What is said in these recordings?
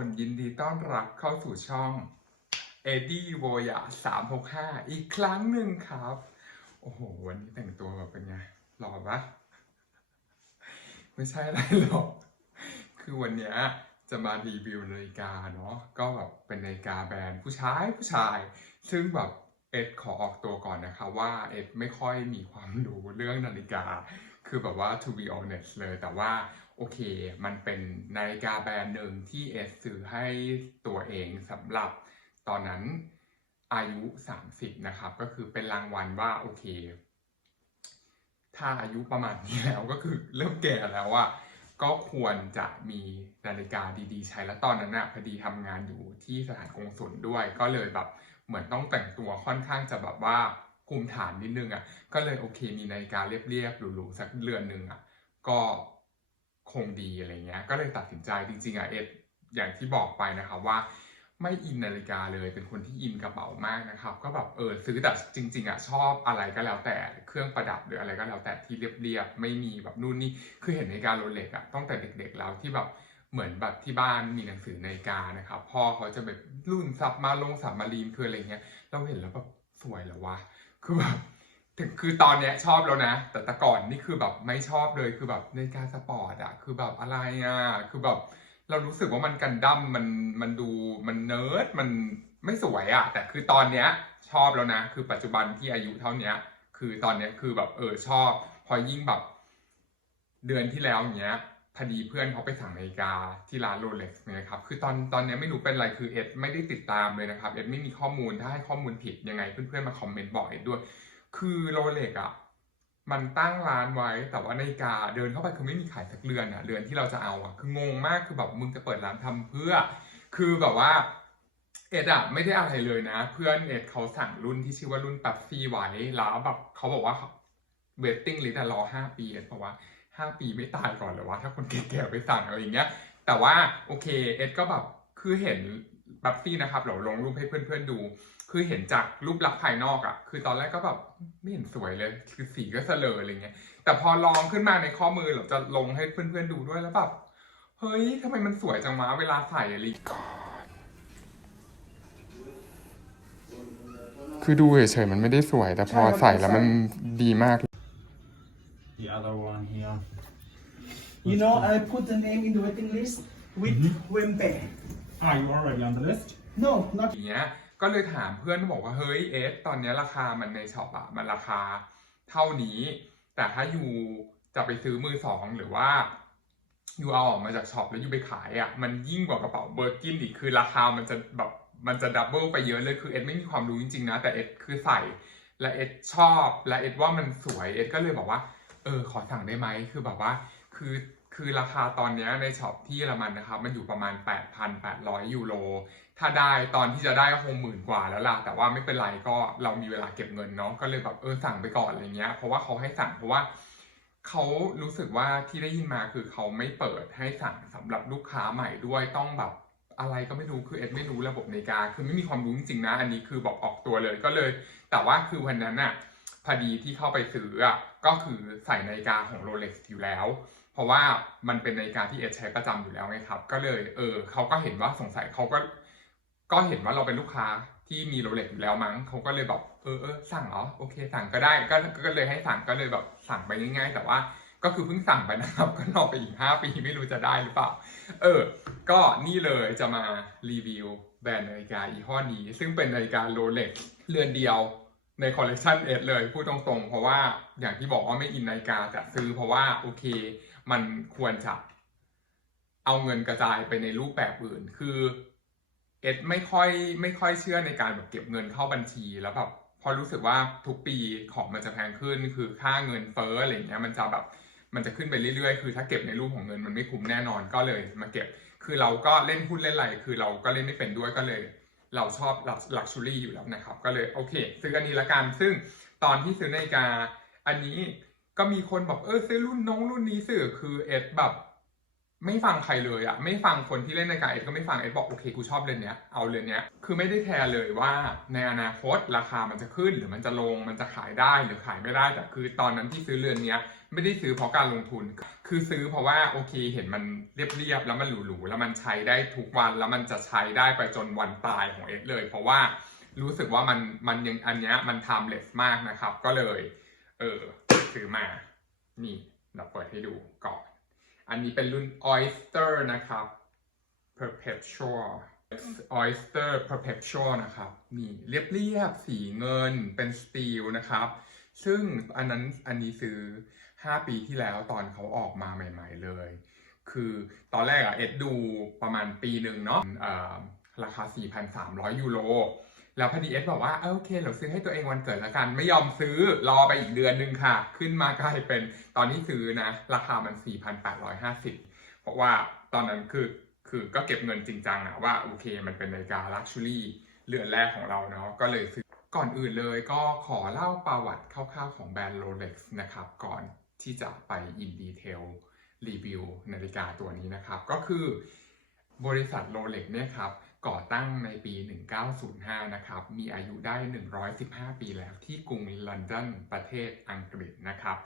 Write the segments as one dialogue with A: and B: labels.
A: คนยินดีต้อนรับเข้าสู่ช่องเอ็ดดี้โวยา365อีกครั้งหนึ่งครับ โอ้โห วันนี้แต่งตัวแบบเป็นไง หล่อปะไม่ใช่อะไรหรอก คือวันเนี้ยจะมารีวิวนาฬิกาเนาะก็แบบเป็นนาฬิกาแบรนด์ผู้ชายผู้ชาย ซึ่งแบบเอ็ดขอออกตัวก่อนนะคะว่าเอ็ดไม่ค่อยมีความรู้เรื่องนาฬิกา คือแบบว่า to be honest เลยแต่ว่า โอเค มันเป็นนาฬิกาแบรนด์หนึ่งที่เอสซื้อให้ตัวเองสำหรับตอนนั้นอายุ 30 นะครับ ก็คือเป็นรางวัลว่าโอเค ถ้าอายุประมาณนี้แล้วก็คือเริ่มแก่แล้วอะก็ควรจะมีนาฬิกาดีๆ ใช้แล้วตอนนั้นอะพอดีทำงานอยู่ที่สถานกงสุลด้วย ก็เลยแบบเหมือนต้องแต่งตัวค่อนข้างจะแบบว่าภูมิฐานนิดนึงอะก็เลยโอเค มีนาฬิกาเรียบๆหรูๆสักเรือนหนึ่งอะก็ คงดีอะไรเงี้ย ก็เลยตัดสินใจจริงๆอะเอ็ดอย่างที่บอกไปนะครับว่าไม่อินนาฬิกาเลยเป็นคนที่อินกระเป๋ามากนะครับ ก็แบบเออซื้อแต่จริง ๆอะชอบอะไรก็แล้วแต่เครื่องประดับหรืออะไรก็แล้วแต่ที่เรียบๆไม่มีแบบนู่นนี่คือเห็นนาฬิกาโรเล็กอะตั้งแต่เด็กๆแล้วที่แบบเหมือนแบบที่บ้านมีหนังสือนาฬิกานะครับพ่อเขาจะแบบรุ่นสับมาลงสับมารีนคืออะไรเงี้ยเราเห็นแล้วแบบสวยเหรอวะคือแบบ ถึงคือตอนเนี้ยชอบแล้วนะ แต่แต่ก่อนนี่คือแบบไม่ชอบเลยคือแบบนาฬิกาสปอร์ตอะคือแบบอะไรอะคือแบบเรารู้สึกว่ามันกันดั้มมันมันดูมันเนิร์ดมันไม่สวยอะแต่คือตอนเนี้ยชอบแล้วนะ คือปัจจุบันที่อายุเท่าเนี้ย คือตอนเนี้ยคือแบบเออชอบ พอยิ่งแบบ เดือนที่แล้วอย่างเงี้ยพอดีเพื่อนเขาไปสั่งนาฬิกาที่ร้านโรเล็กซ์เนี่ยครับ คือตอนตอนเนี้ยไม่รู้เป็นอะไรคือเอ็ดไม่ได้ติดตามเลยนะครับ เอ็ดไม่มีข้อมูลถ้าให้ข้อมูลผิดยังไงเพื่อนๆมาคอมเมนต์บอกเอ็ดด้วย คือโรเล็กอะมันตั้งร้านไว้แต่ว่านาฬิกาเดินเข้าไปคือไม่มีขายสักเรือนอะเรือนที่เราจะเอาอะคืองงมากคือแบบมึงจะเปิดร้านทำเพื่อ คือแบบว่าเอ็ดอะไม่ได้อะไรเลยนะ เพื่อนเอ็ดเขาสั่งรุ่นที่ชื่อว่ารุ่นปัฟฟี่ไว้แล้วแบบเขาบอกว่าเวทติ้งลิสต์รอห้าปีเอ็ดบอกว่าห้าปีไม่ตายก่อนเหรอวะถ้าคนแก่ๆไปสั่งอะไรอย่างเงี้ย แต่ว่าโอเคเอ็ดก็แบบคือเห็นบัฟฟี่นะครับเราลงรูปให้เพื่อนๆดู คือเห็นจากรูปลักษณ์ภายนอกอะ่ะ คือตอนแรกก็แบบไม่เห็นสวยเลย คือสีก็เสลออะไรเงี้ย แต่พอลองขึ้นมาในข้อมือเราจะลงให้เพื่อนๆดูด้วยแล้วแบบเฮ้ยทำไมมันสวยจังวะเวลาใส่อะไรก่อนคือดูเฉยๆมันไม่ได้สวย แต่พอใส่แล้วมันดีมาก The other one here. You know, I put the name in the waiting list with Wempe. Ah, you already on the list? No, not อย่างเงี้ย ก็เลยถามเพื่อนบอกว่าเฮ้ยเอสตอนนี้ราคามันในช็อปอะมันราคาเท่านี้ แต่ถ้าอยู่จะไปซื้อมือสองหรือว่าอยู่เอาออกมาจากช็อปแล้วอยู่ไปขายอะมันยิ่งกว่ากระเป๋าเบอร์กินอีกคือราคามันจะแบบมันจะดับเบิลไปเยอะเลยคือเอ็ดไม่มีความรู้จริงๆนะ แต่เอ็ดคือใส่ และเอ็ดชอบ และเอ็ดว่ามันสวยเอ็ดก็เลยบอกว่า เออขอสั่งได้ไหมคือแบบว่า คือ คือราคาตอนนี้ในช็อปที่เยอรมันนะครับ มันอยู่ประมาณ 8,800 ยูโร ถ้าได้ตอนที่จะได้ก็คงหมื่นกว่าแล้วล่ะ แต่ว่าไม่เป็นไรก็เรามีเวลาเก็บเงินเนาะ ก็เลยแบบเออสั่งไปก่อนอะไรเงี้ย เพราะว่าเขาให้สั่งเพราะว่าเขารู้สึกว่าที่ได้ยินมาคือเขาไม่เปิดให้สั่งสำหรับลูกค้าใหม่ด้วยต้องแบบอะไรก็ไม่รู้คือเอ็ดไม่รู้ระบบนาฬิกาคือไม่มีความรู้จริงนะ อันนี้คือบอกออกตัวเลยก็เลย แต่ว่าคือวันนั้นน่ะพอดีที่เข้าไปซื้ออะก็คือใส่นาฬิกาของโรเล็กซ์อยู่แล้ว เพราะว่ามันเป็นนาฬิกาที่เอ็ดใช้ประจำอยู่แล้วไงครับ ก็เลยเออเขาก็เห็นว่าสงสัยเขาก็ ก็เห็นว่าเราเป็นลูกค้าที่มีโรเล็กอยู่แล้วมั้งเขาก็เลยแบบเออเออสั่งเหรอโอเค สั่งก็ได้ก็ก็เลยให้สั่งก็เลยแบบสั่งไปง่ายๆ แต่ว่าก็คือเพิ่งสั่งไปนะครับ ก็รอไปอีก5ปีไม่รู้จะได้หรือเปล่า เออ ก็นี่เลยจะมารีวิวแบรนด์นาฬิกายี่ห้อนี้ ซึ่งเป็นนาฬิกาโรเล็กเรือนเดียวในคอลเลกชันเอเลยพูดตรงๆ เพราะว่าอย่างที่บอกว่าไม่อินนาฬิกาจะซื้อเพราะว่าโอเค มันควรจะเอาเงินกระจายไปในรูปแบบอื่น คือเอ็ดไม่ค่อยไม่ค่อยเชื่อในการแบบเก็บเงินเข้าบัญชีแล้วแบบพอรู้สึกว่าทุกปีของมันจะแพงขึ้น คือค่าเงินเฟ้ออะไรเงี้ยมันจะแบบมันจะขึ้นไปเรื่อยๆ คือถ้าเก็บในรูปของเงินมันไม่คุ้มแน่นอนก็เลยมาเก็บ คือเราก็เล่นหุ้นเล่นอะไรคือเราก็เล่นไม่เป็นด้วยก็เลย เราชอบลักชูรี่อยู่แล้วนะครับ ก็เลยโอเค ซื้ออันนี้ละกัน ซึ่งตอนที่ซื้อนาฬิกาอันนี้ ก็มีคนบอกเออซื้อรุ่นน้องรุ่นนี้ซื้อคือเอ็ดแบบ ไม่ฟังใครเลยอะไม่ฟังคนที่เล่นในการเอ็ดก็ไม่ฟังเอ็ดบอกโอเคกูชอบเรือนเนี้ยเอาเรือนเนี้ยคือไม่ได้แคร์เลยว่าในอนาคตราคามันจะขึ้นหรือมันจะลงมันจะขายได้หรือขายไม่ได้แต่คือตอนนั้นที่ซื้อเรือนเนี้ยไม่ได้ซื้อเพราะการลงทุน คือซื้อเพราะว่าโอเคเห็นมันเรียบๆแล้วมันหรูๆแล้วมันใช้ได้ทุกวันแล้วมันจะใช้ได้ไปจนวันตายของเอสเลย เพราะว่ารู้สึกว่ามันมันยังอันเนี้ยมัน timeless มากนะครับ ก็เลย เออ ซื้อมา นี่เราเปิดให้ดูก่อน อันนี้เป็นรุ่น Oyster นะครับ Perpetual Oyster Perpetual นะครับ นี่เรียบๆสีเงินเป็นสตีลนะครับ ซึ่งอันนั้นอันนี้ซื้อ 5 ปีที่แล้วตอนเขาออกมาใหม่ ๆเลย คือตอนแรกอะเอ็ดดูประมาณปีหนึ่งเนาะราคา 4,300 ยูโร แล้วพอดีเอสบอกว่าโอเคเราซื้อให้ตัวเองวันเกิดล้วกัน ไม่ยอมซื้อรอไปอีกเดือนหนึ่งค่ะ ขึ้นมากลายเป็นตอนที่ซื้อนะ ราคามัน 4,850 เพราะว่าตอนนั้นคือคือก็เก็บเงินจริงจังอะว่าโอเคมันเป็นนาฬิกาลักชัวรี่เรือนแรกของเราเนาะก็เลยซื้อก่อนอื่นเลยก็ขอเล่าประวัติคร่าวๆของแบรนด์ Rolex นะครับก่อนที่จะไปอินดีเทลรีวิวนาฬิกาตัวนี้นะครับ ก็คือบริษัท Rolex เนี่ยครับ ก่อตั้งในปี 1905 นะครับ มีอายุได้ 115 ปีแล้วที่กรุงลอนดอนประเทศอังกฤษนะครับ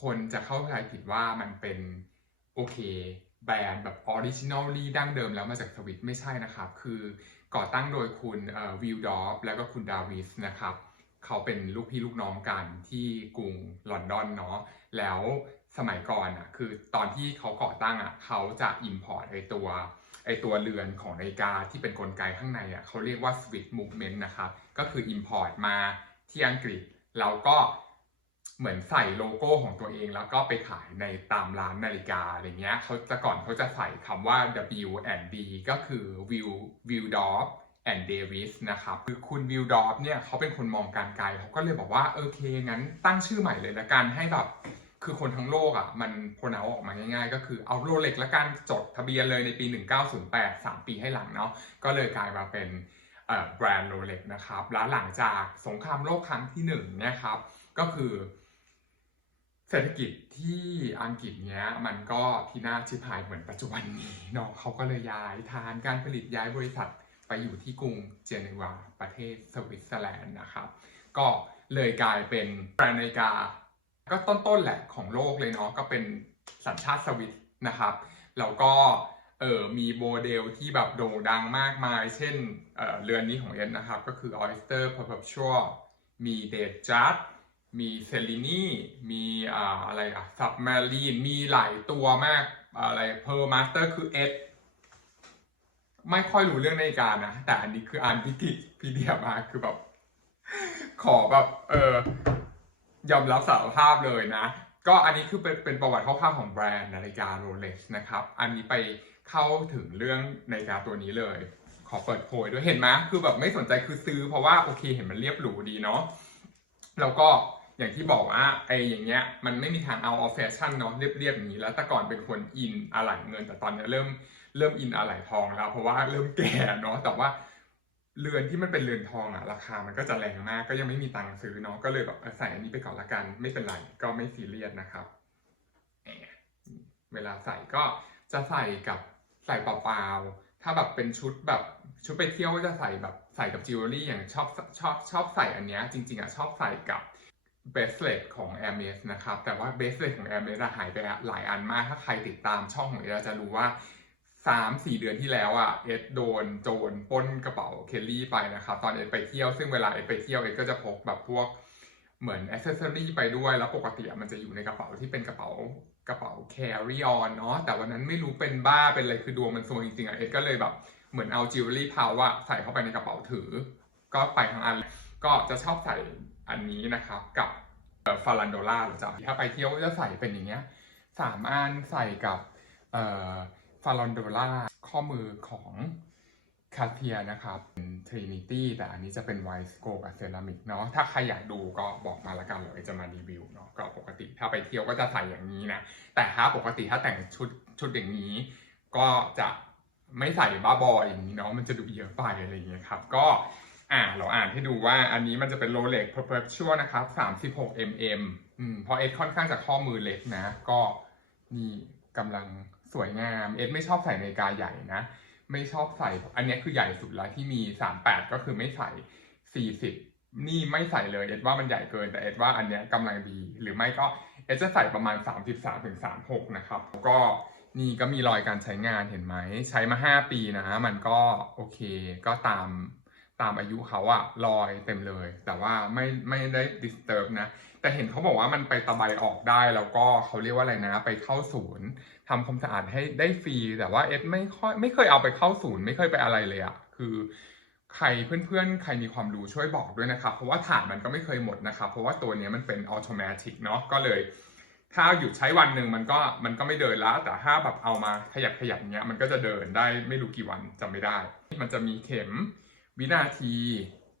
A: คนจะเข้าใจผิดว่ามันเป็นโอเคแบรนด์แบบออริจินอลลี่ดั้งเดิมแล้วมาจากสวิตไม่ใช่นะครับ คือก่อตั้งโดยคุณวิลดอฟแล้วก็คุณดาวิสนะครับ เขาเป็นลูกพี่ลูกน้องกันที่กรุงลอนดอนเนาะแล้วสมัยก่อนอะคือตอนที่เขาก่อตั้งอะเขาจะ import ไอตัว ไอตัวเรือนของนาฬิกาที่เป็นนกลไกข้างในอะเขาเรียกว่า switch movement นะครับ ก็คือ import มาที่อังกฤษแล้วก็เหมือนใส่โลโก้ของตัวเองแล้วก็ไปขายในตามร้านนาฬิกาอะไรเงี้ยเขาแต่ก่อนเขาจะใส่คำว่า W and D ก็คือ Will Will d o r f and Davis นะครับคือคุณ Will d o r f เนี่ยเขาเป็นคนมองการไกลเขาก็เลยบอกว่าโอเคงั้นตั้งชื่อใหม่เลยละกันให้แบบ คือคนทั้งโลกอะมันโพนเอาออกมาง่ายๆ ก็คือเอาโรเล็กและกันจดทะเบียนเลยในปี 1908 3 ปีให้หลังเนาะก็เลยกลายมาเป็นแบรนด์โรเล็กนะครับ แล้วหลังจากสงครามโลกครั้งที่หนึ่งเนี่ยครับก็คือ เศรษฐกิจที่อังกฤษเนี้ยมันก็พินาศชิบหายเหมือนปัจจุบันนี้เนาะเขาก็เลยย้ายฐานการผลิตย้ายบริษัทไปอยู่ที่กรุงเจนีวาประเทศสวิตเซอร์แลนด์นะครับ ก็เลยกลายเป็นแบรนด์นาฬิกา ก็ต้นๆแหละของโลกเลยเนาะก็เป็นสัญชาติสวิตนะครับแล้วก็เออมีโมเดลที่แบบโด่งดังมากมาย เช่นเออเรือนนี้ของเอ็นนะครับ ก็คือ Oyster Perpetual มี d a t j u d มีเซลินีมีอ่าอะไรอะ Submarine มีหลายตัวมากอะไร Pearl Master คือเอสไม่ค่อยรู้เรื่องในการนะ แต่อันนี้คืออ่านพิกิพีเดียมาคือแบบ ขอแบบ เออ ยอมรับสารภาพเลยนะ ก็อันนี้คือเป็นเป็นประวัติคร่าวๆของแบรนด์นาฬิกาโรเล็กซ์นะครับ อันนี้ไปเข้าถึงเรื่องนาฬิกาตัวนี้เลย ขอเปิดโพยด้วยเห็นไหมคือแบบไม่สนใจคือซื้อเพราะว่าโอเคเห็นมันเรียบหรูดีเนาะแล้วก็อย่างที่บอกว่าไอ้อย่างเงี้ยมันไม่มีทางเอาออฟแฟชั่นเนาะเรียบๆอย่างนี้แล้วแต่ก่อนเป็นคนอินอะไหล่เงิน แต่ตอนนี้เริ่มเริ่มอินอะไหล่ทองแล้ว เพราะว่าเริ่มแก่เนาะแต่ว่า เรือนที่มันเป็นเรือนทองอะราคามันก็จะแรงมากก็ยังไม่มีตังค์ซื้อเนาะก็เลยแบบใส่อันนี้ไปก่อนละกัน ไม่เป็นไรก็ไม่ซีเรียสนะครับเวลาใส่ก็จะใส่กับใส่เปล่าๆถ้าแบบเป็นชุดแบบชุดไปเที่ยวก็จะใส่แบบใส่กับจิวเวลรี่อย่างชอบชอบชอบใส่อันเนี้ยจริงๆอะชอบใส่กับเบสเลตของ a i r m e s นะครับ แต่ว่าเบสเลตของ a i r m e s หายไปหลายอันมาก ถ้าใครติดตามช่องของเอจะรู้ว่า สามสี่เดือนที่แล้วอะเอ็ดโดนโจรปล้นกระเป๋าเคลลี่ไปนะครับตอนเอ็ดไปเที่ยวซึ่งเวลาเอ็ดไปเที่ยวเอ็ดก็จะพกแบบพวกเหมือนอ c เซสซอรี่ไปด้วยแล้วปกติมันจะอยู่ในกระเป๋าที่เป็นกระเป๋ากระเป๋า carry on เนาะแต่วันนั้นไม่รู้เป็นบ้าเป็นอะไรคือดวงมันซวยจริงๆอะเอ็ดก็เลยแบบเหมือนเอาจิวเวลรี่พาวอะใส่เข้าไปในกระเป๋าถือ ก็ไปทั้งอันก็จะชอบใส่อันนี้นะครับกับฟารันโดล่าหรือจะถ้าไปเที่ยวก็จะใส่เป็นอย่างเงี้ยสามอันใส่กับเอ่อ ฟารอนโดล่าข้อมือของคาเทียนะครับเป็นทรินิตี้แต่อันนี้จะเป็นไวสโกกับเซรามิกเนาะถ้าใครอยากดูก็บอกมาละกันเดี๋ยวจะมารีวิวเนาะก็ปกติถ้าไปเที่ยวก็จะใส่อย่างนี้นะ แต่ถ้าปกติถ้าแต่งชุดชุดอย่างนี้ ก็จะไม่ใส่บ้าบออย่างนี้เนาะมันจะดูเยอะไปอะไรอย่างเงี้ยครับ ก็อ่าเราอ่านให้ดูว่าอันนี้มันจะเป็น Rolex Perpetual นะครับ36 mm อืมพราะเอสค่อนข้างจะข้อมือเล็กนะ ก็นี่กำลัง สวยงาม เอ็ดไม่ชอบใส่นาฬิกาใหญ่นะ ไม่ชอบใส่ อันนี้คือใหญ่สุดแล้วที่มี 38 ก็คือไม่ใส่ 40 นี่ไม่ใส่เลย เอ็ดว่ามันใหญ่เกิน แต่เอ็ดว่าอันนี้กำลังดี หรือไม่ก็เอสจะใส่ประมาณ 33ถึง36 นะครับแล้วก็นี่ก็มีรอยการใช้งานเห็นไหม ใช้มา 5 ปีนะมันก็โอเค ก็ตามตามอายุเขาอะรอยเต็มเลย แต่ว่าไม่ไม่ได้ disturb นะ แต่เห็นเขาบอกว่ามันไปตะไบออกได้แล้วก็เขาเรียกว่าอะไรนะ ไปเข้าศูนย์ทำความสะอาดให้ได้ฟรี แต่ว่าเอสไม่ค่อยไม่เคยเอาไปเข้าศูนย์ไม่เคยไปอะไรเลยอะคือใครเพื่อนๆ ใครมีความรู้ช่วยบอกด้วยนะครับ เพราะว่าฐานมันก็ไม่เคยหมดนะครับ เพราะว่าตัวนี้มันเป็นออโตเมติกเนาะก็เลย ถ้าหยุดใช้วันหนึ่งมันก็มันก็ไม่เดินล้วแต่ถ้าแบบเอามาขยับขยับเนี้ยมันก็จะเดินได้ไม่รู้กี่วันจำไม่ได้ มันจะมีเข็มวินาที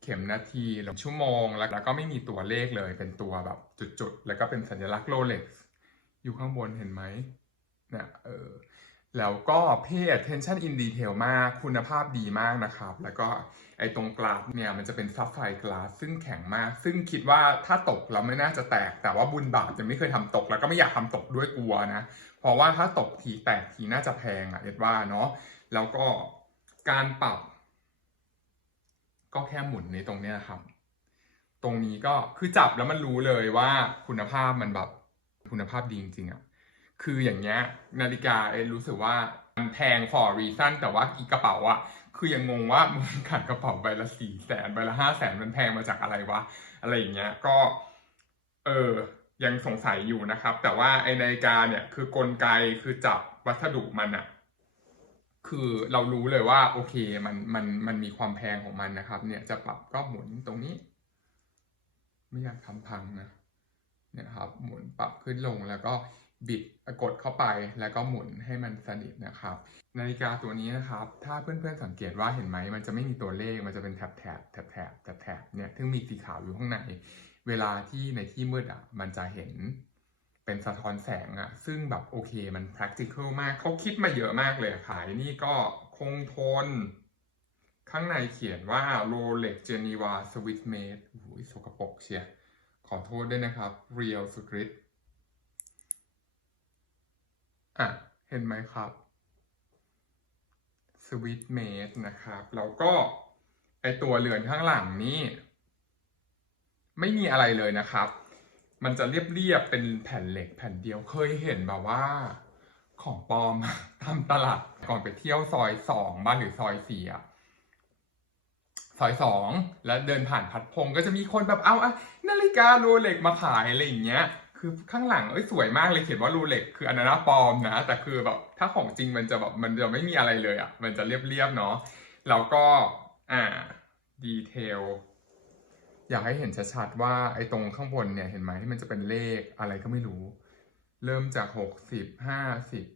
A: เข็มนาทีหรือชั่วโมงแล้วแล้วก็ไม่มีตัวเลขเลย เป็นตัวแบบจุดๆ แล้วก็เป็นสัญลักษณ์โรเล็กซ์อยู่ข้างบนเห็นไหมเนี่ยเออแล้วก็ pay attention in detail มากคุณภาพดีมากนะครับ แล้วก็ไอ้ตรงกลาสเนี่ยมันจะเป็นซับไฟกลาสซึ่งแข็งมาก ซึ่งคิดว่าถ้าตกแล้วไม่น่าจะแตก แต่ว่าบุญบาปจะไม่เคยทำตก แล้วก็ไม่อยากทำตกด้วยกลัวนะ เพราะว่าถ้าตกทีแตกทีน่าจะแพงอะเอ็ดว่าเนาะแล้วก็การปรับ ก็แค่หมุนในตรงเนี้ยครับ ตรงนี้ก็คือจับแล้วมันรู้เลยว่าคุณภาพมันแบบคุณภาพดีจริงๆอะคืออย่างเงี้ยนาฬิกาเอรู้สึกว่ามันแพง for reason แต่ว่าอีกกระเป๋าอะคือยังงงว่ามึงขัดกระเป๋าใบละสี่แสนใบละห้าแสนมันแพงมาจากอะไรวะ อะไรอย่างเงี้ยก็ เออยังสงสัยอยู่นะครับ แต่ว่าไอนาฬิกาเนี่ยคือกลไกคือจับวัสดุมันอะ คือเรารู้เลยว่าโอเคมันมันมันมีความแพงของมันนะครับ เนี่ยจะปรับก็หมุนตรงนี้ ไม่อยากทำพังนะเนี่ยครับ หมุนปรับขึ้นลงแล้วก็บิดกดเข้าไปแล้วก็หมุนให้มันสนิทนะครับ นาฬิกาตัวนี้นะครับ ถ้าเพื่อนๆสังเกตว่าเห็นไหมมันจะไม่มีตัวเลขมันจะเป็นแถบแถบแถบแถบแถบแถบเนี่ยซึ่งมีสีขาวอยู่ข้างใน เวลาที่ในที่มืดอะมันจะเห็น เป็นสะท้อนแสงอะซึ่งแบบโอเคมัน practical มากเขาคิดมาเยอะมากเลยอะขายนี่ก็คงทน ข้างในเขียนว่า Rolex Geneva Swiss Made โอ้โหสกปรกเชียร์ขอโทษด้วยนะครับ Real s c r i p t อะ เห็นไหมครับ Sweet Made นะครับ แล้วก็ไอตัวเรือนข้างหลังนี่ ไม่มีอะไรเลยนะครับ มันจะเรียบๆเป็นแผ่นเหล็กแผ่นเดียวเคยเห็นแบบว่า ของปลอม ตามตลาดก่อนไปเที่ยวซอยสองบ้านหรือซอยสี่อะซอยสองแล้วเดินผ่านพัดพงก็จะมีคนแบบเอาอะนาฬิกาโรเล็กมาขายอะไรอย่างเงี้ย คือข้างหลังเอ้ยสวยมากเลยเขียนว่าโรเล็กคืออันนั้นปลอมนะ แต่คือแบบถ้าของจริงมันจะแบบมันจะไม่มีอะไรเลยอะมันจะเรียบๆเนาะแล้วก็อ่าดีเทล อยากให้เห็นชัดๆว่าไอ้ตรงข้างบนเนี่ยเห็นไหมที่มันจะเป็นเลขอะไรก็ไม่รู้ เริ่มจากหกสิบห้าสิบ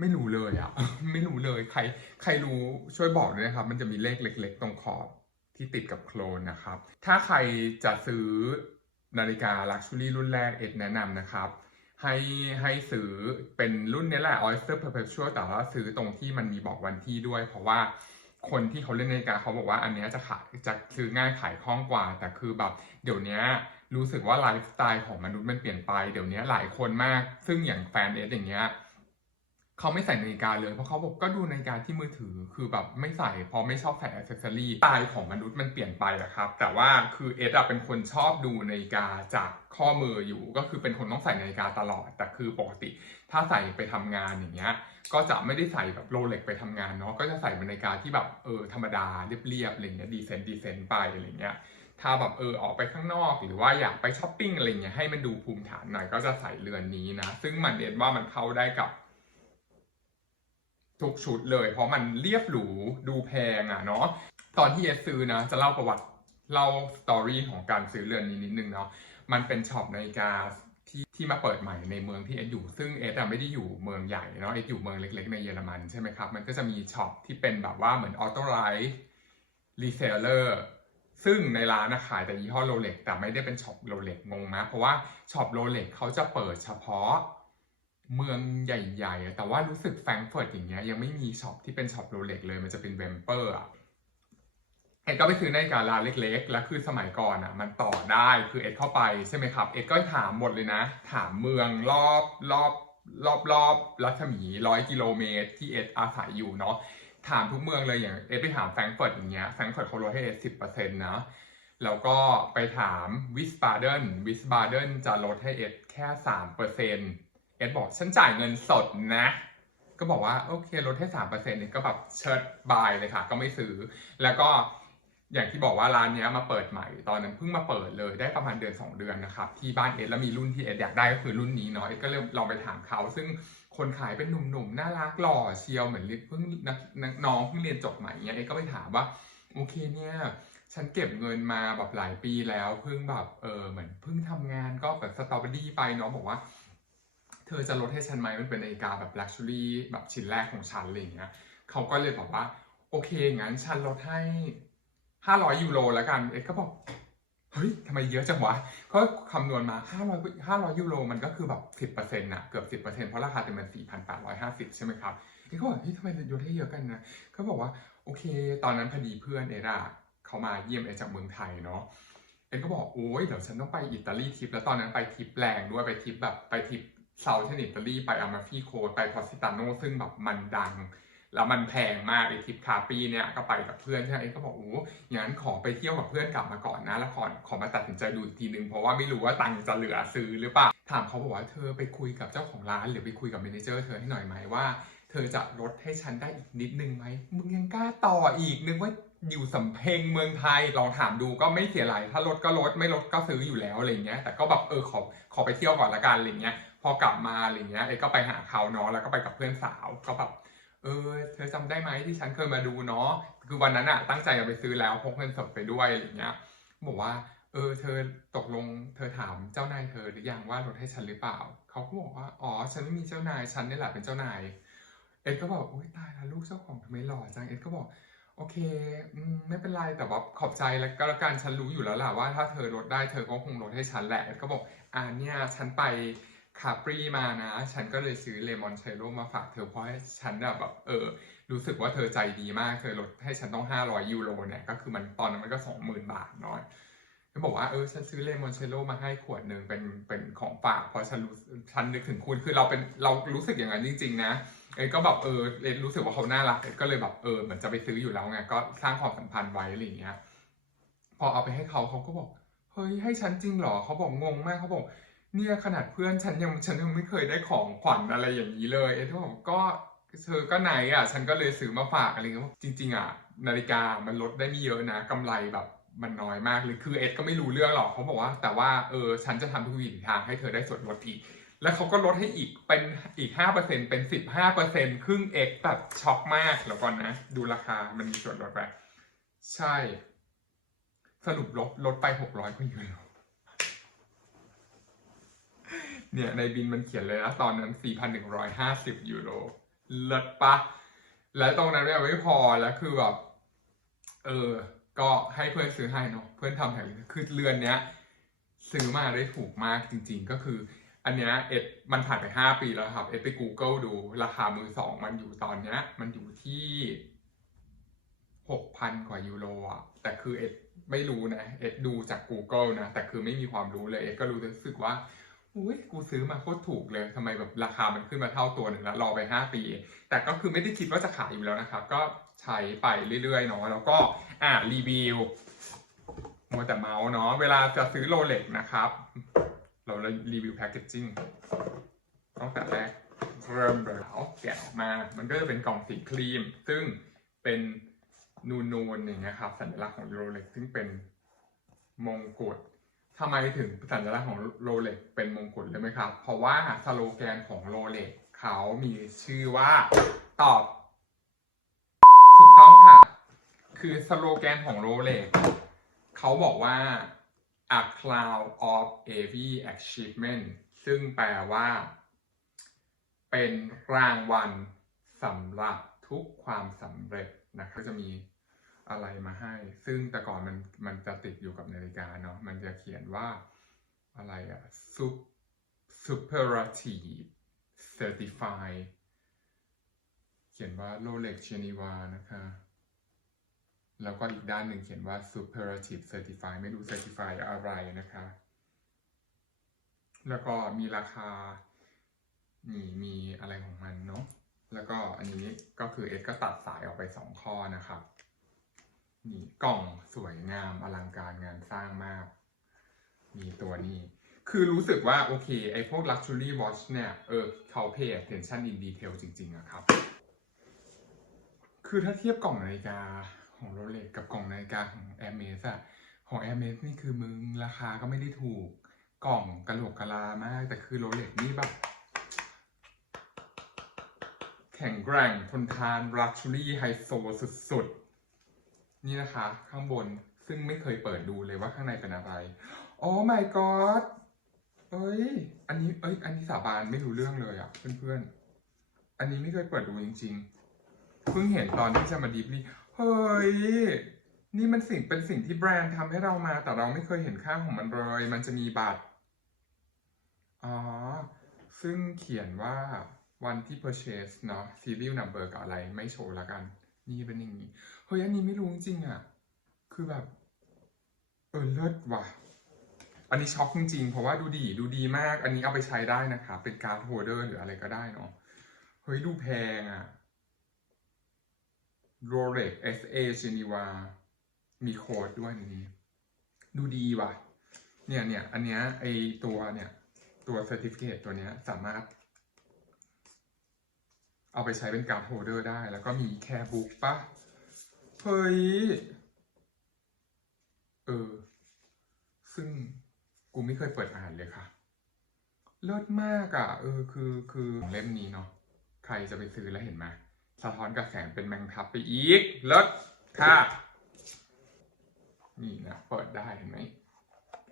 A: ไม่รู้เลยอะไม่รู้เลยใคร ใครรู้ช่วยบอกด้วยนะครับ มันจะมีเลขเล็ก ๆ ตรงขอบที่ติดกับโคลนนะครับ ถ้าใครจะซื้อนาฬิกาลักชัวรี่รุ่นแรกเอ็ดแนะนำนะครับ ให้ให้ซื้อเป็นรุ่นนี้แหละ Oyster Perpetual แต่ว่าซื้อตรงที่มันมีบอกวันที่ด้วย เพราะว่า คนที่เขาเล่นนาฬิกาเขาบอกว่าอันนี้จะขายจะซื้อง่ายขายคล่องกว่า แต่คือแบบเดี๋ยวนี้รู้สึกว่าไลฟ์สไตล์ของมนุษย์มันเปลี่ยนไปเดี๋ยวนี้หลายคนมาก ซึ่งอย่างแฟนเอสอย่างเงี้ย เขาไม่ใส่นาฬิกาเลย เพราะเขาบอกก็ดูนาฬิกาที่มือถือคือแบบไม่ใส่เพราะไม่ชอบใส่อ c เซสซอรี่สไตล์ของมนุษย์มันเปลี่ยนไปอะครับ แต่ว่าคือเอสเป็นคนชอบดูนาฬิกาจากข้อมืออยู่ ก็คือเป็นคนต้องใส่นาฬิกาตลอด แต่คือปกติ ถ้าใส่ไปทำงานอย่างเงี้ยก็จะไม่ได้ใส่แบบโรเล็กไปทำงานเนาะก็จะใส่นาฬิกาที่แบบเออธรรมดาเรียบๆอะไรเงี้ยดีเซนดีเซนไปอะไรเงี้ยถ้าแบบเออออกไปข้างนอกหรือว่าอยากไปช้อปปิ้งอะไรเงี้ยให้มันดูภูมิฐานหน่อยก็จะใส่เรือนนี้นะ ซึ่งมันเอ็ดว่ามันเข้าได้กับ ทุกชุดเลย เพราะมันเรียบหรูดูแพงอะเนาะตอนที่เอสซื้อนะ จะเล่าประวัติเล่าสตอรี่ของการซื้อเรือนนี้นิดนึงเนาะมันเป็นช็อปนาฬิกาที่ที่มาเปิดใหม่ในเมืองที่เอสอยู่ ซึ่งเอสอะไม่ได้อยู่เมืองใหญ่เนาะเอสอยู่เมืองเล็ก ๆ ในเยอรมันใช่ไหมครับ มันก็จะมีช็อปที่เป็นแบบว่าเหมือนออโต้ไลท์รีเซลเลอร์ซึ่งในร้านนะขายแต่ยี่ห้อโรเล็กแต่ไม่ได้เป็นช็อปโรเล็กงงไหมเพราะว่าช็อปโรเล็กเขาจะเปิดเฉพาะ เมืองใหญ่ๆ แต่ว่ารู้สึกแฟรงก์เฟิร์ตอย่างเงี้ยยังไม่มีช็อปที่เป็นช็อปโรเล็กเลย มันจะเป็นเวมเปอร์อะเอ็ดก็ไปซื้อในการ้าเล็กๆ แล้วคือสมัยก่อนอะ มันต่อได้คือเอ็ดเข้าไปใช่ไหมครับ เอ็ดก็ถามหมดเลยนะ ถามเมืองรอบรอบรอบรอบรัศมีร้อยกิโลเมตรที่เอ็ดอาศัยอยู่เนาะถามทุกเมืองเลยอย่างเอ็ดไปถามแฟรงก์เฟิร์ตอย่างเงี้ยแฟรงก์เฟิร์ตเขาลดให้เอ็ดสิบเปอร์เซ็นต์นะแล้วก็ไปถามวิสบาเดนวิสบาเดนจะลดให้เอ็ดแค่สามเปอร์เซ็นต์ เอ็ดบอกฉันจ่ายเงินสดนะ ก็บอกว่าโอเคลดให้สามเปอร์เซ็นต์เนี่ยก็แบบเชิดบายเลยค่ะ ก็ไม่ซื้อ แล้วก็อย่างที่บอกว่าร้านเนี้ยมาเปิดใหม่ตอนนั้นเพิ่งมาเปิดเลยได้ประมาณเดือน 2 เดือนนะครับที่บ้านเอ็ดแล้วมีรุ่นที่เอ็ดอยากได้ก็คือรุ่นนี้เนาะเอ็ดก็เลยลองไปถามเขา ซึ่งคนขายเป็นหนุ่มๆน่ารักหล่อเชียวเหมือนเพิ่งน้องเพิ่งเรียนจบใหม่เนี้ยเอ็ดก็ไปถามว่าโอเคเนี่ยฉันเก็บเงินมาแบบหลายปีแล้วเพิ่งแบบเออเหมือนเพิ่งทำงานก็แบบสตรอเบอรี่ไปเนาะบอกว่า เธอจะลดให้ฉันไหมมันเป็นนาฬิกาแบบลักชัวรี่แบบชิ้นแรกของฉันอะไรอย่างเงี้ยเขาก็เลยบอกว่า โอเค งั้นฉันลดให้ห้าร้อยยูโรแล้วกันเอ็กก็บอกเฮ้ยทำไมเยอะจังวะก็คำนวณมาห้าร้อยห้าร้อยยูโรมันก็คือแบบสิบเปอร์เซ็นต์ะเกือบสิบเปอร์เซ็นต์เพราะราคาเต็มมันสี่พันแปดร้อยห้าสิบใช่ไหมครับเอ็กก็บอกเฮ้ยทำไมลดให้เยอะกันนะเขาบอกว่าโอเค ตอนนั้นพอดีเพื่อนเอ็ดอะเขามาเยี่ยมเอ็ดจากเมืองไทยเนาะเอ็นก็บอกโอ้ยเดี๋ยวฉันต้องไปอิตาลีทริปแล้วตอนนั้นไปทริปแรงด้วยไปทริปแบบไปทริป เซาท์เทนอิตาลีไปอามาฟีโคไปพอสิตาโนซึ่งแบบมันดัง แล้วมันแพงมากไอทริปคาปีเนี่ยก็ไปกับเพื่อนใช่ไหมเอ็นก็บอกโอ้อย่างนั้นขอไปเที่ยวกับเพื่อนกลับมาก่อนนะแล้วขอขอมาตัดสินใจดูอีกทีนึงเพราะว่าไม่รู้ว่าตังค์จะเหลือซื้อหรือเปล่าถามเขาบอกว่าเธอไปคุยกับเจ้าของร้าน หรือไปคุยกับเมนเจอร์เธอให้หน่อยไหมว่า เธอจะลดให้ฉันได้อีกนิดนึงไหมมึงยังกล้าต่ออีกนึกว่าอยู่สำเพ็งเมืองไทยลองถามดูก็ไม่เสียหลายถ้าลดก็ลดไม่ลดก็ซื้ออยู่แล้วอะไรเงี้ยแต่ก็แบบเออขอขอไปเที่ยวก่อนละกันอะไรเงี้ย พอกลับมาอะไรเงี้ยเอ้ก็ไปหาเขาเนาะแล้วก็ไปกับเพื่อนสาวก็แบบเออเธอจำได้ไหมที่ฉันเคยมาดูเนาะคือวันนั้นอะตั้งใจจะไปซื้อแล้วพกเงินสดไปด้วยอะไรเงี้ยบอกว่า เออ เธอตกลงเธอถามเจ้านายเธอหรือยังว่าลดให้ฉันหรือเปล่าเขาก็บอกว่าอ๋อฉันไม่มีเจ้านายฉันนี่แหละเป็นเจ้านายเอ็ดก็บอกโอ๊ยตายแล้วลูกเจ้าของทำไมหล่อจังเอ็ดก็บอกโอเคไม่เป็นไรแต่ว่าขอบใจแล้วก็แล้วกันฉันรู้อยู่แล้วล่ะว่าถ้าเธอลดได้เธอก็คงลดให้ฉันแหละเอ็ดก็บอกอ่าเนี่ยฉันไป คาปรีมานะ ฉันก็เลยซื้อเลมอนเชโลมาฝากเธอเพราะฉันแบบเออ รู้สึกว่าเธอใจดีมาก เธอลดให้ฉันต้อง 500 ยูโรเนี่ย ก็คือมันตอนนั้นมันก็ 20,000 บาทเนาะก็บอกว่าเออฉันซื้อเลมอนเชโลมาให้ขวดหนึ่งเป็นเป็นของฝากเพราะฉันรู้ฉันนึกถึงคุณคือเราเป็นเรารู้สึกอย่างนั้นจริง ๆ นะเอ็ก็แบบเออเอ็รู้สึกว่าเขาน่ารักเอ็ก็เลยแบบเออเหมือนจะไปซื้ออยู่แล้วไงก็สร้างความสัมพันธ์ไว้อะไรอย่างเงี้ยพอเอาไปให้เขาเขาก็บอกเฮ้ยให้ฉันจริงเหรอเขาบอกงงมากเขาบอก เนี่ยขนาดเพื่อนฉันยังฉันยังไม่เคยได้ของขวัญอะไรอย่างนี้เลยเอ็ดก็บอกก็เธอก็ไหนอะ ฉันก็เลยซื้อมาฝากอะไรเงี้ยจริง ๆ อะ นาฬิกามันลดได้ไม่เยอะนะกำไรแบบมันน้อยมากเลยคือเอ็ดก็ไม่รู้เรื่องหรอกเขาบอกว่า แต่ว่าเออฉันจะทำทุกวิถีทางให้เธอได้ส่วนลดอีก แล้วเขาก็ลดให้อีกเป็นอีกห้าเปอร์เซ็นเป็นสิบห้าเปอร์เซ็นครึ่งเอ็กแบบช็อกมากแล้วก่อนนะ ดูราคามันมีส่วนลดไปใช่ สรุปลดลดไปหกร้อยกว่ายูโร เนี่ยในบินมันเขียนเลยนะตอนนั้นสี่พันหนึ่งร้อยห้าสิบยูโรเลิศปะ และตรงนั้นไม่พอแล้วคือแบบเออ ก็ให้เพื่อนซื้อให้เนาะเพื่อนทำแผนคือเรือนเนี้ย ซื้อมาได้ถูกมากจริง ๆ ก็คือ อันเนี้ยเอ็ดมันผ่านไปห้าปีแล้วครับ เอ็ดไป Google ดู ราคามือสองมันอยู่ตอนเนี้ย มันอยู่ที่หกพันกว่ายูโรอะ แต่คือเอ็ดไม่รู้นะ เอ็ดดูจาก Google นะ แต่คือไม่มีความรู้เลย เอ็ดก็รู้สึกว่า อุ้ยกูซื้อมาโคตรถูกเลยทำไมแบบราคามันขึ้นมาเท่าตัวหนึ่งแล้วรอไปห้าปี แต่ก็คือไม่ได้คิดว่าจะขายอยู่แล้วนะครับ ก็ใช้ไปเรื่อยๆเนาะแล้วก็อ่ารีวิวมัวแต่เมาส์เนาะเวลาจะซื้อโรเล็กนะครับ เรารีวิวแพคเกจจิ้งตั้งแต่แรกเริ่มเลยเอาแกะออกมา มันก็จะเป็นกล่องสีครีม ซึ่งเป็นนูนๆอย่างเงี้ยครับ สัญลักษณ์ของโรเล็กซึ่งเป็นมงกุฎ ทำไมถึงสัญลักษณ์ของโรเล็กเป็นมงกุฎเลยไหมครับ เพราะว่าสโลแกนของโรเล็กเขามีชื่อว่าตอบ ถูกต้องค่ะ คือสโลแกนของโรเล็กเขาบอกว่า a cloud of every achievement ซึ่งแปลว่า เป็นรางวัลสำหรับทุกความสำเร็จนะครับจะมี อะไรมาให้ ซึ่งแต่ก่อนมันมันจะติดอยู่กับนาฬิกาเนาะมันจะเขียนว่าอะไรอะ Sup- superative certified เขียนว่า Rolex Geneva นะคะ แล้วก็อีกด้านหนึ่งเขียนว่า superative certify ไม่รู้ certify อะไรนะคะ แล้วก็มีราคามีมีอะไรของมันเนาะแล้วก็อันนี้ก็คือเอ็ดก็ตัดสายออกไปสองข้อนะครับ นี่กล่องสวยงามอลังการงานสร้างมาก มีตัวนี้ คือรู้สึกว่า โอเคไอ้พวก Luxury Watch เนี่ย เออเขา pay attention in detail จริง ๆอะครับ คือถ้าเทียบกล่องนาฬิกาของโรเล็กกับกล่องนาฬิกาของ a i r m e s อะของ a i r m e s นี่คือมึงราคาก็ไม่ได้ถูกกล่องกระโหลกกะลามาก แต่คือโรเล็กนี่แบบแข็งแกร่งทนทาน Luxury ไฮโซสุดๆ นี่นะคะ ข้างบนซึ่งไม่เคยเปิดดูเลยว่าข้างในเป็นอะไร โอ้ my god เอ้ย อันนี้ เอ้ย อันนี้สาบานไม่รู้เรื่องเลยอะเพื่อนๆ อันนี้ไม่เคยเปิดดูจริงๆ เพิ่งเห็นตอนที่จะมาดีฟลี่ เฮ้ย นี่มันสิ่งเป็นสิ่งที่แบรนด์ทำให้เรามา แต่เราไม่เคยเห็นค่าของมันเลย มันจะมีบัตร อ๋อ ซึ่งเขียนว่าวันที่ purchase เนาะ serial number กับอะไรไม่โชว์ละกัน นี่เป็นอย่างนี้เฮ้ยอันนี้ไม่รู้จริงๆอะคือแบบ เออเลิศว่ะ อันนี้ช็อกจริงๆ เพราะว่าดูดีดูดีมาก อันนี้เอาไปใช้ได้นะคะ เป็นการ์ดโฮเดอร์หรืออะไรก็ได้เนาะ เฮ้ยดูแพงอะ Rolex SA Geneva มีโค้ดด้วยในนี้ ดูดีว่ะ เนี่ยเนี่ยอันเนี้ยไอตัวเนี่ย ตัว Certificate ตัวเนี้ยสามารถ เอาไปใช้เป็นการโฮเดอร์ได้ แล้วก็มีแคร์บุ๊กปะเฮ้ย เออ ซึ่งกูไม่เคยเปิดอ่านเลยค่ะ เลิศมากอะ่ะ เออ คือ คือเล่มนี้เนาะ ใครจะไปซื้อแล้วเห็นไหมสะท้อนกระแสงเป็นแมงทับไปอีก เลิศค่ะ นี่นะ เปิดได้เห็นไหม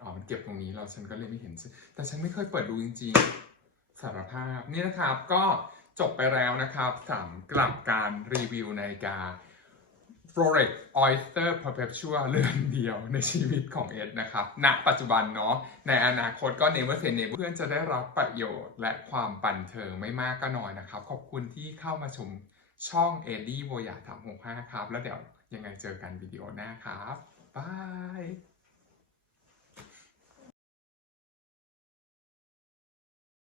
A: อ๋อ มันเก็บตรงนี้เราฉันก็เลยไม่เห็น แต่ฉันไม่เคยเปิดดูจริงๆ สารภาพ นี่นะครับ ก็ จบไปแล้วนะครับสามกลับการรีวิวนาฬิกา Rolex Oyster Perpetual เรือนเดียวในชีวิตของเอ็ดนะครับณปัจจุบันเนาะในอนาคตก็ Never Say Never เพื่อนจะได้รับประโยชน์และความบันเทิงไม่มากก็น้อยนะครับ ขอบคุณที่เข้ามาชมช่อง e d d i e โวยา365ครับ แล้วเดี๋ยวยังไงเจอกันวิดีโอหน้าครับบาย